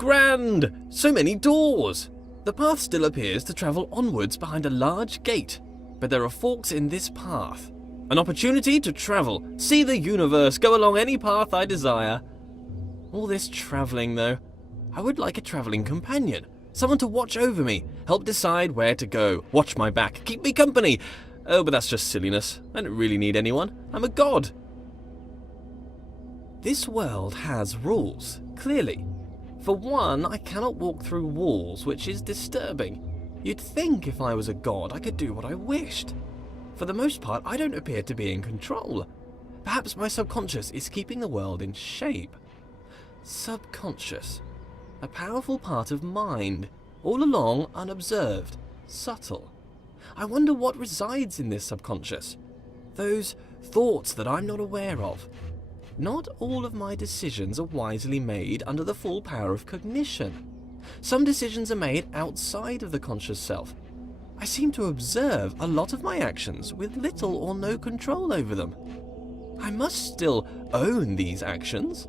Grand! So many doors! The path still appears to travel onwards behind a large gate, but there are forks in this path. An opportunity to travel, see the universe, go along any path I desire. All this travelling, though. I would like a travelling companion. Someone to watch over me, help decide where to go, watch my back, keep me company. Oh, but that's just silliness. I don't really need anyone. I'm a god. This world has rules, clearly. For one, I cannot walk through walls, which is disturbing. You'd think if I was a god, I could do what I wished. For the most part, I don't appear to be in control. Perhaps my subconscious is keeping the world in shape. Subconscious. A powerful part of mind, all along unobserved, subtle. I wonder what resides in this subconscious. Those thoughts that I'm not aware of. Not all of my decisions are wisely made under the full power of cognition. Some decisions are made outside of the conscious self. I seem to observe a lot of my actions with little or no control over them. I must still own these actions.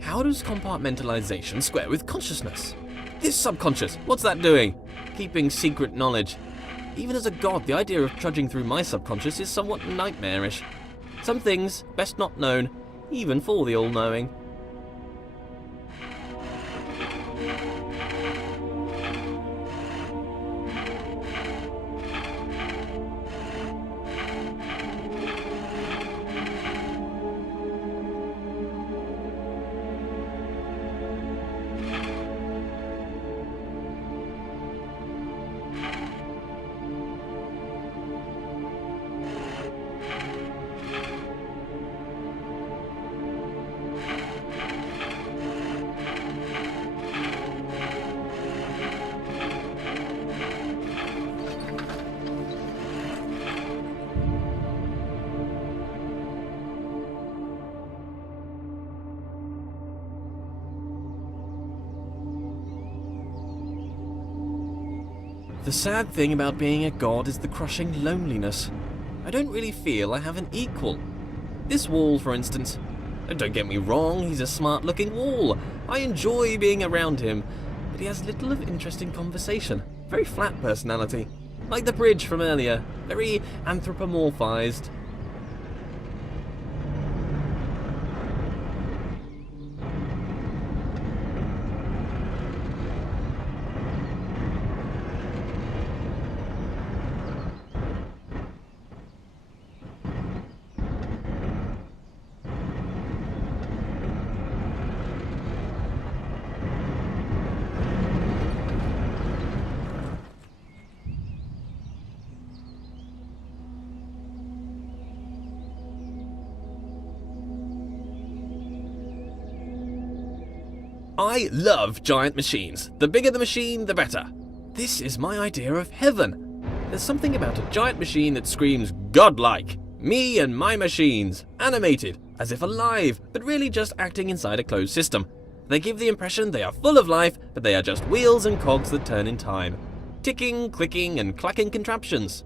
How does compartmentalization square with consciousness? This subconscious, what's that doing? Keeping secret knowledge. Even as a god, the idea of trudging through my subconscious is somewhat nightmarish. Some things best not known, even for the all-knowing. The sad thing about being a god is the crushing loneliness. I don't really feel I have an equal. This wall, for instance. Don't get me wrong, he's a smart-looking wall. I enjoy being around him, but he has little of interesting conversation. Very flat personality. Like the bridge from earlier. Very anthropomorphized. I love giant machines. The bigger the machine, the better. This is my idea of heaven. There's something about a giant machine that screams godlike. Me and my machines, animated, as if alive, but really just acting inside a closed system. They give the impression they are full of life, but they are just wheels and cogs that turn in time. Ticking, clicking, and clacking contraptions.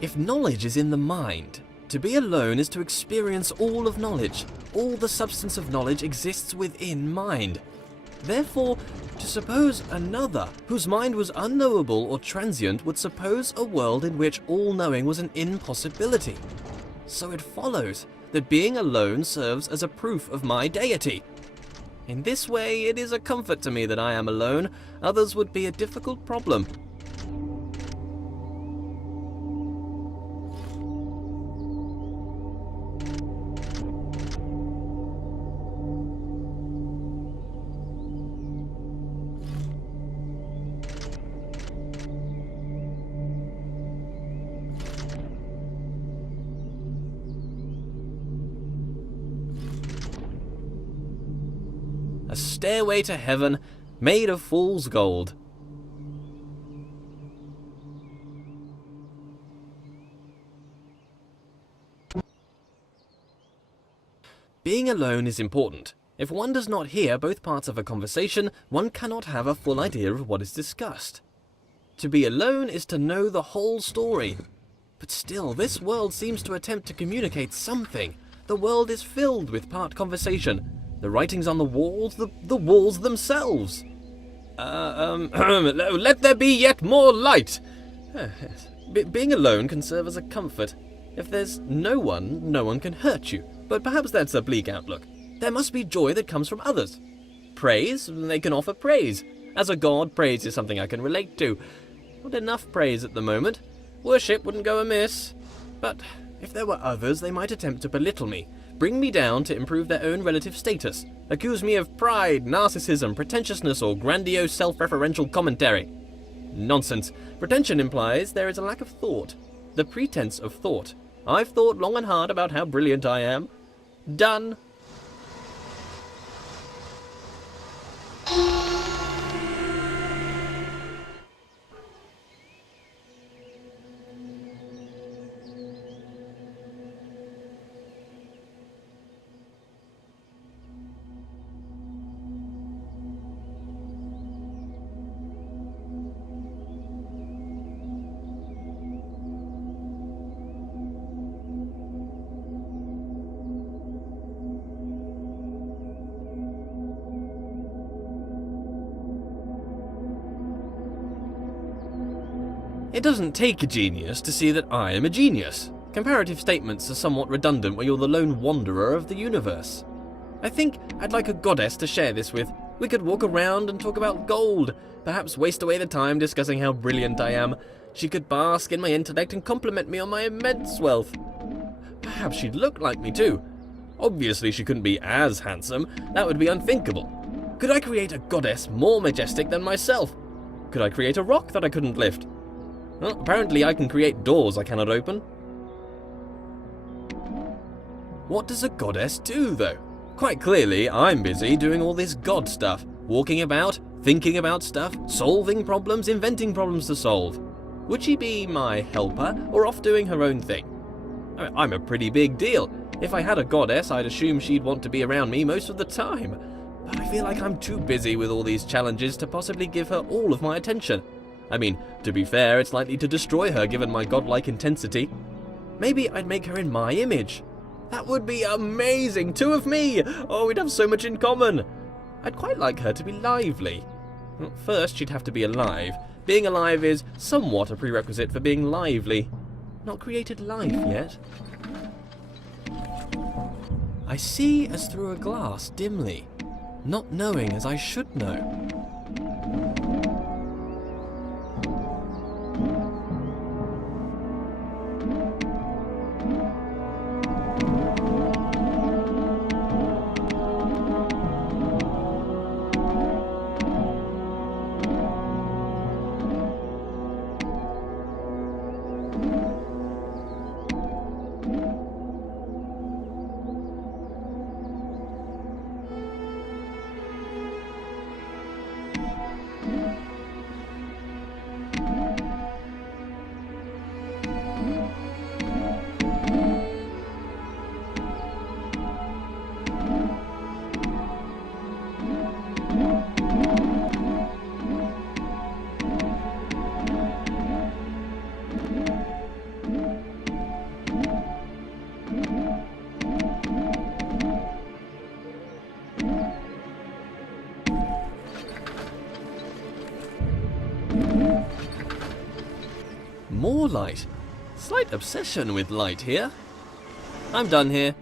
If knowledge is in the mind, to be alone is to experience all of knowledge. All the substance of knowledge exists within mind. Therefore, to suppose another, whose mind was unknowable or transient, would suppose a world in which all knowing was an impossibility. So it follows that being alone serves as a proof of my deity. In this way, it is a comfort to me that I am alone. Others would be a difficult problem. A stairway to heaven made of fool's gold. Being alone is important. If one does not hear both parts of a conversation, one cannot have a full idea of what is discussed. To be alone is to know the whole story. But still, this world seems to attempt to communicate something. The world is filled with part conversation. The writings on the walls, the walls themselves. Let there be yet more light. Being alone can serve as a comfort. If there's no one can hurt you. But perhaps that's a bleak outlook. There must be joy that comes from others. Praise, they can offer praise. As a god, praise is something I can relate to. Not enough praise at the moment. Worship wouldn't go amiss. But if there were others, they might attempt to belittle me, bring me down to improve their own relative status, accuse me of pride, narcissism, pretentiousness, or grandiose self-referential commentary. Nonsense. Pretension implies there is a lack of thought. The pretense of thought. I've thought long and hard about how brilliant I am. Done. It doesn't take a genius to see that I am a genius. Comparative statements are somewhat redundant when you're the lone wanderer of the universe. I think I'd like a goddess to share this with. We could walk around and talk about gold, perhaps waste away the time discussing how brilliant I am. She could bask in my intellect and compliment me on my immense wealth. Perhaps she'd look like me too. Obviously she couldn't be as handsome, that would be unthinkable. Could I create a goddess more majestic than myself? Could I create a rock that I couldn't lift? Well, apparently I can create doors I cannot open. What does a goddess do, though? Quite clearly, I'm busy doing all this god stuff. Walking about, thinking about stuff, solving problems, inventing problems to solve. Would she be my helper, or off doing her own thing? I'm a pretty big deal. If I had a goddess, I'd assume she'd want to be around me most of the time. But I feel like I'm too busy with all these challenges to possibly give her all of my attention. I mean, to be fair, it's likely to destroy her given my godlike intensity. Maybe I'd make her in my image. That would be amazing! 2 of me! Oh, we'd have so much in common! I'd quite like her to be lively. Well, first, she'd have to be alive. Being alive is somewhat a prerequisite for being lively. Not created life yet. I see as through a glass dimly, not knowing as I should know. More light. Slight obsession with light here. I'm done here.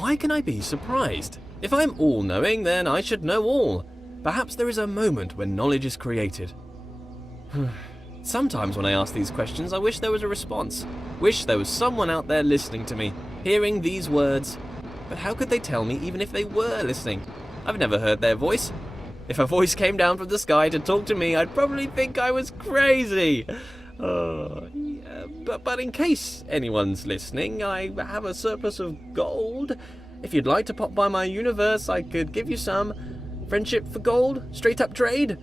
Why can I be surprised? If I'm all-knowing, then I should know all. Perhaps there is a moment when knowledge is created. Sometimes when I ask these questions, I wish there was a response. Wish there was someone out there listening to me, hearing these words. But how could they tell me even if they were listening? I've never heard their voice. If a voice came down from the sky to talk to me, I'd probably think I was crazy. Yeah, but in case anyone's listening, I have a surplus of gold. If you'd like to pop by my universe, I could give you some. Friendship for gold? Straight up trade?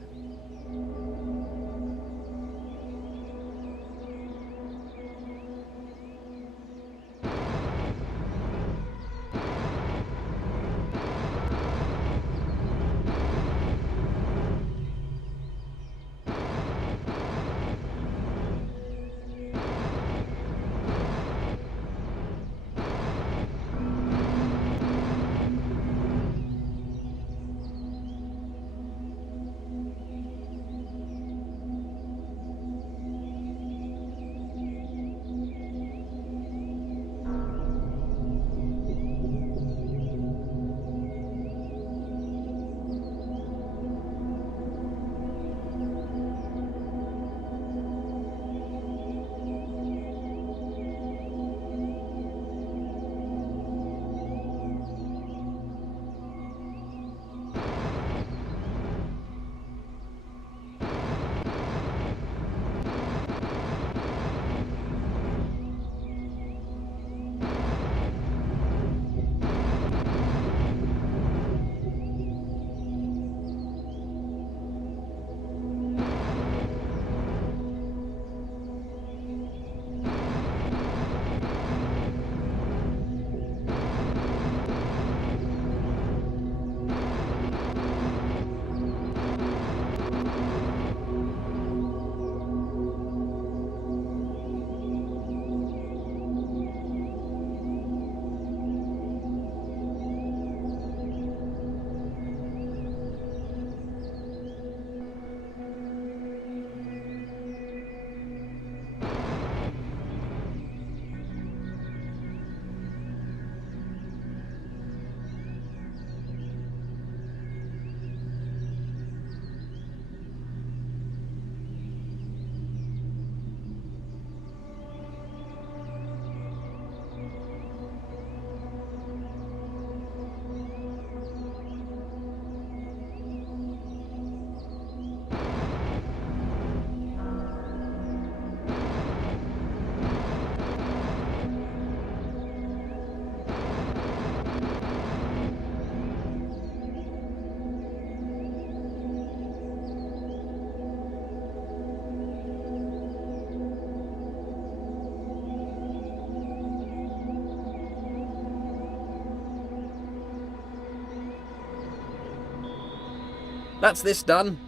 That's this done.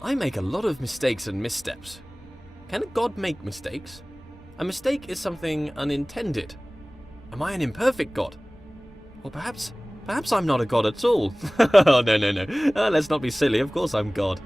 I make a lot of mistakes and missteps. Can a god make mistakes? A mistake is something unintended. Am I an imperfect god? Or perhaps I'm not a god at all. Oh, no. Let's not be silly. Of course I'm god.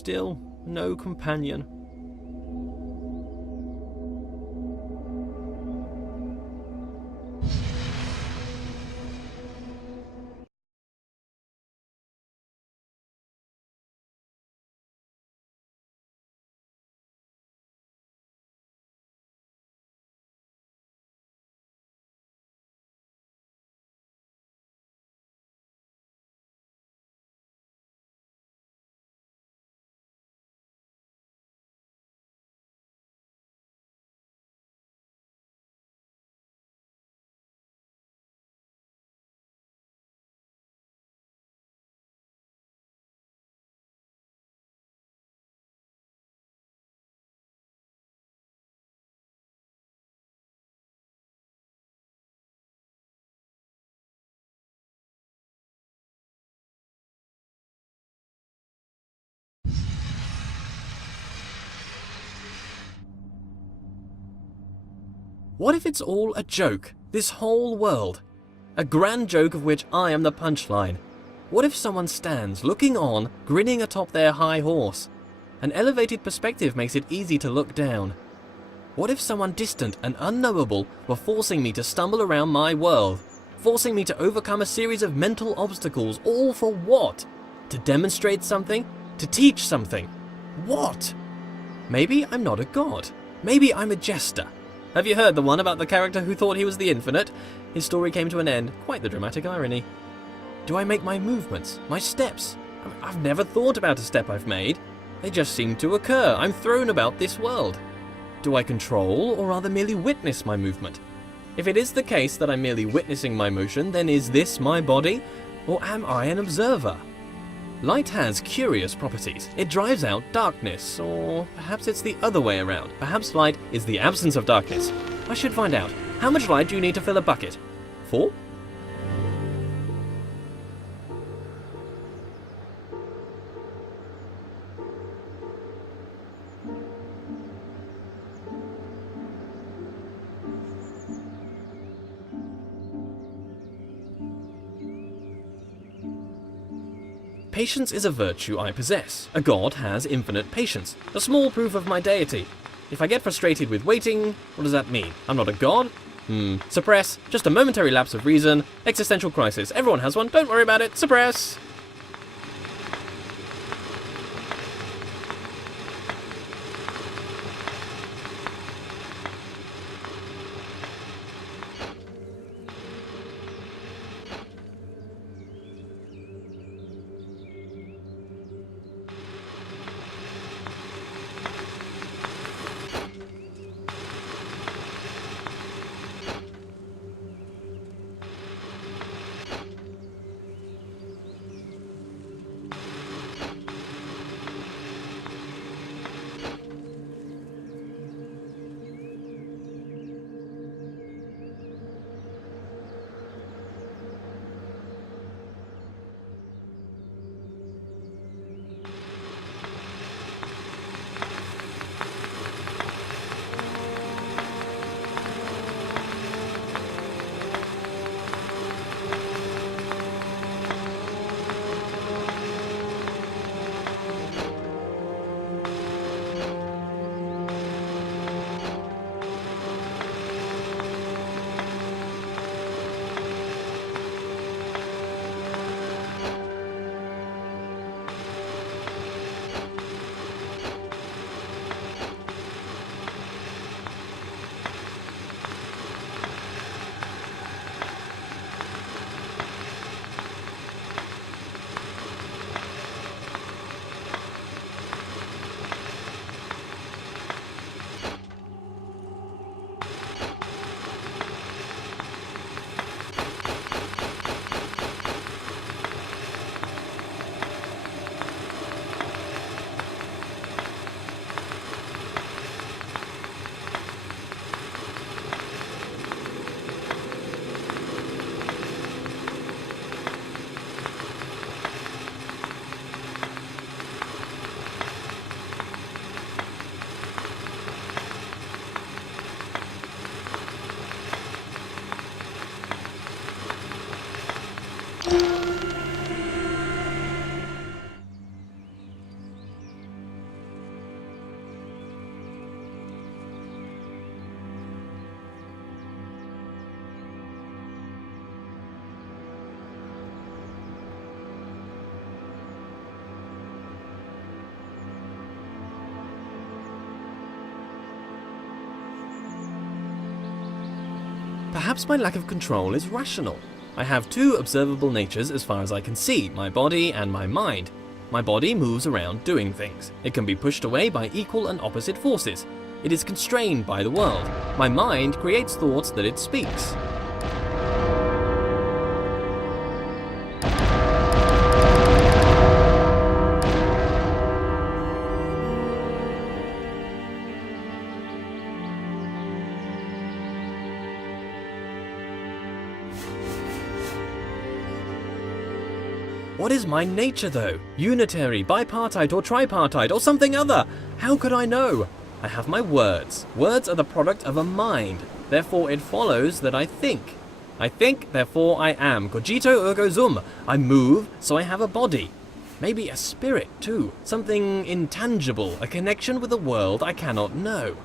Still, no companion. What if it's all a joke? This whole world? A grand joke of which I am the punchline. What if someone stands, looking on, grinning atop their high horse? An elevated perspective makes it easy to look down. What if someone distant and unknowable were forcing me to stumble around my world? Forcing me to overcome a series of mental obstacles, all for what? To demonstrate something? To teach something? What? Maybe I'm not a god. Maybe I'm a jester. Have you heard the one about the character who thought he was the infinite? His story came to an end. Quite the dramatic irony. Do I make my movements, my steps? I've never thought about a step I've made. They just seem to occur. I'm thrown about this world. Do I control or rather merely witness my movement? If it is the case that I'm merely witnessing my motion, then is this my body? Or am I an observer? Light has curious properties. It drives out darkness, or perhaps it's the other way around. Perhaps light is the absence of darkness. I should find out. How much light do you need to fill a bucket? 4? Patience is a virtue I possess. A god has infinite patience. A small proof of my deity. If I get frustrated with waiting, what does that mean? I'm not a god? Suppress. Just a momentary lapse of reason. Existential crisis. Everyone has one. Don't worry about it. Suppress. Perhaps my lack of control is rational. I have two observable natures as far as I can see, my body and my mind. My body moves around doing things. It can be pushed away by equal and opposite forces. It is constrained by the world. My mind creates thoughts that it speaks. What is my nature though? Unitary, bipartite or tripartite or something other? How could I know? I have my words. Words are the product of a mind. Therefore it follows that I think. I think, therefore I am. Cogito ergo sum. I move, so I have a body. Maybe a spirit too. Something intangible, a connection with a world I cannot know.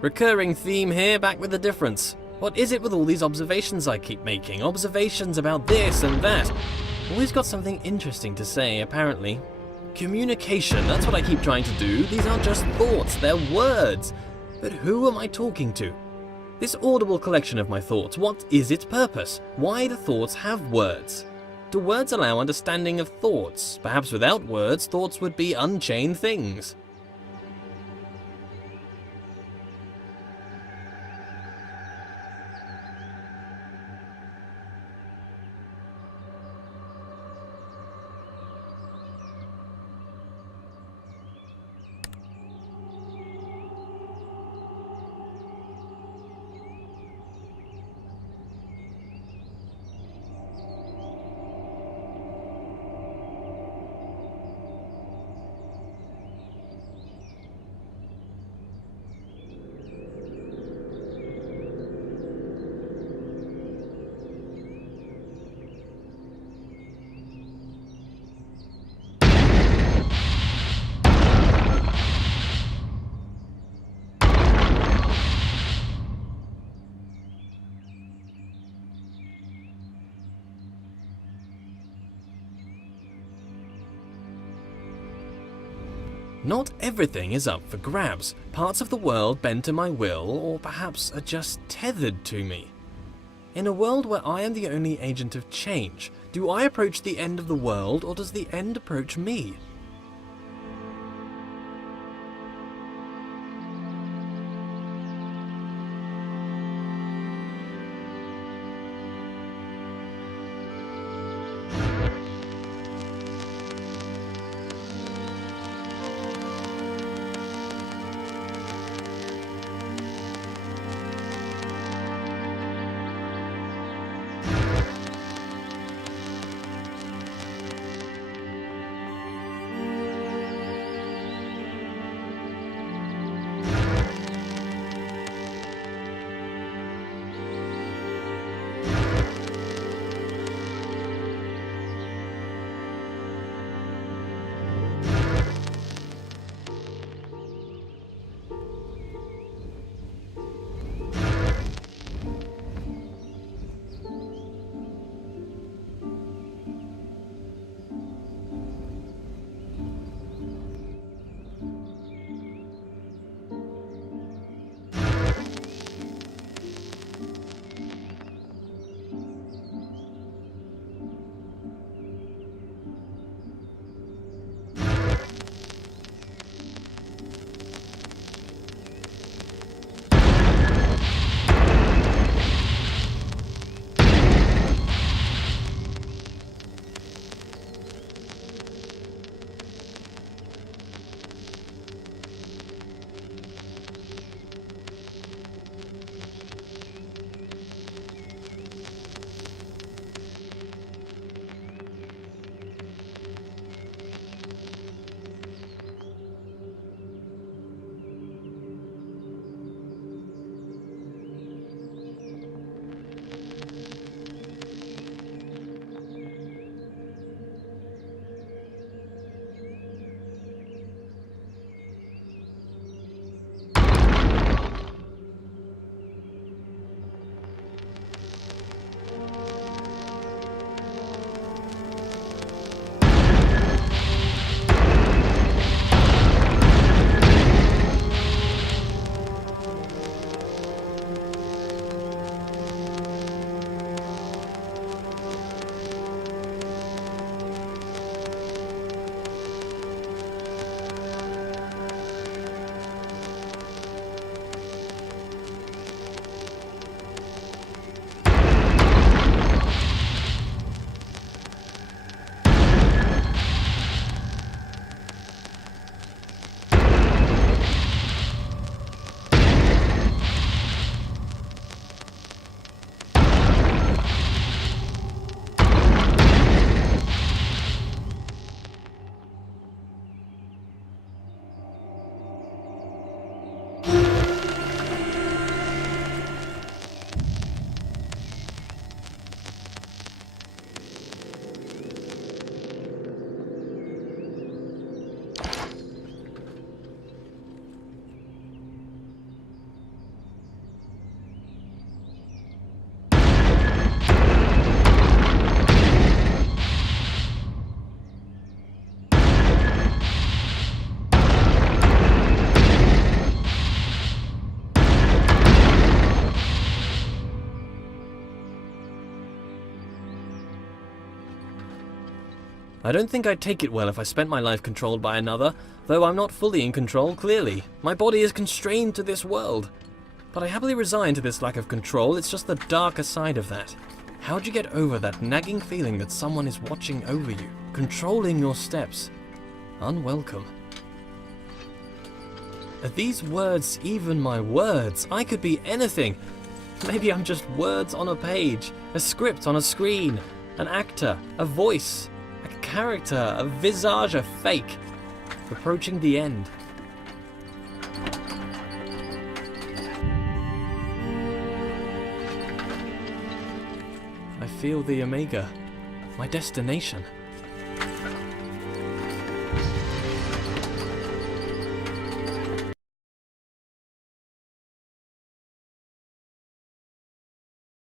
Recurring theme here, back with a difference. What is it with all these observations I keep making? Observations about this and that. Always got something interesting to say, apparently. Communication, that's what I keep trying to do. These aren't just thoughts, they're words. But who am I talking to? This audible collection of my thoughts, what is its purpose? Why do thoughts have words? Do words allow understanding of thoughts? Perhaps without words, thoughts would be unchained things. Not everything is up for grabs. Parts of the world bend to my will, or perhaps are just tethered to me. In a world where I am the only agent of change, do I approach the end of the world, or does the end approach me? I don't think I'd take it well if I spent my life controlled by another, though I'm not fully in control, clearly. My body is constrained to this world. But I happily resign to this lack of control, it's just the darker side of that. How'd you get over that nagging feeling that someone is watching over you, controlling your steps? Unwelcome. Are these words even my words? I could be anything. Maybe I'm just words on a page, a script on a screen, an actor, a voice, a character, a visage, a fake. Approaching the end. I feel the Omega, my destination.